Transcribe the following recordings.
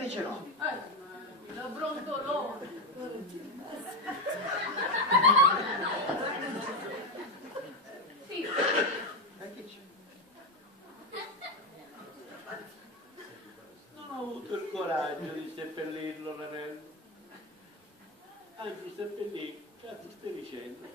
invece no. La brontolone. Sì. Che c'è? Non ho avuto il coraggio di seppellirlo l'anello. Anzi, seppellì, cazzo stai dicendo?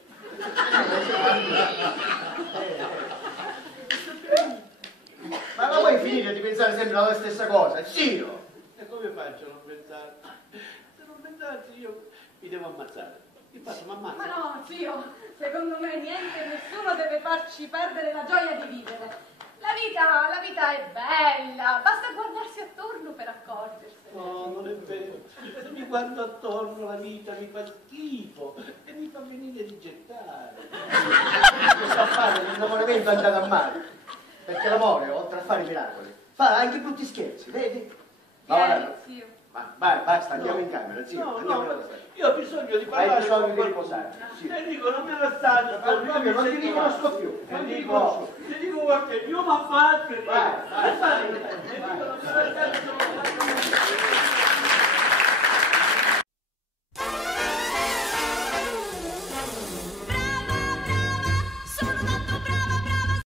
Ma non vuoi finire di pensare sempre alla stessa cosa, Ciro? E come faccio a non pensare? Se non pensassi io mi devo ammazzare. Che faccio? Mi ammazzo? Ma no, zio, secondo me niente, nessuno deve farci perdere la gioia di vivere. La vita è bella, basta guardarsi attorno per accorgersene. No, non è vero. Se mi guardo attorno la vita mi fa schifo e mi fa venire di gettare. Cosa a fare? L'innamoramento è andato a male. Perché l'amore, oltre a fare miracoli, fa anche brutti scherzi, vedi? Ma guarda, Zio. ma vai, basta, andiamo in camera, zio. No, andiamo no, nella stanza. io ho bisogno di Hai parlare bisogno con di qualcuno. riposare. Sì. Enrico, non me la stanno. Proprio, non ti riconosco più. Enrico, ti dico qualche, io mi ammazzo. Vai, vai, vai. Enrico, non me la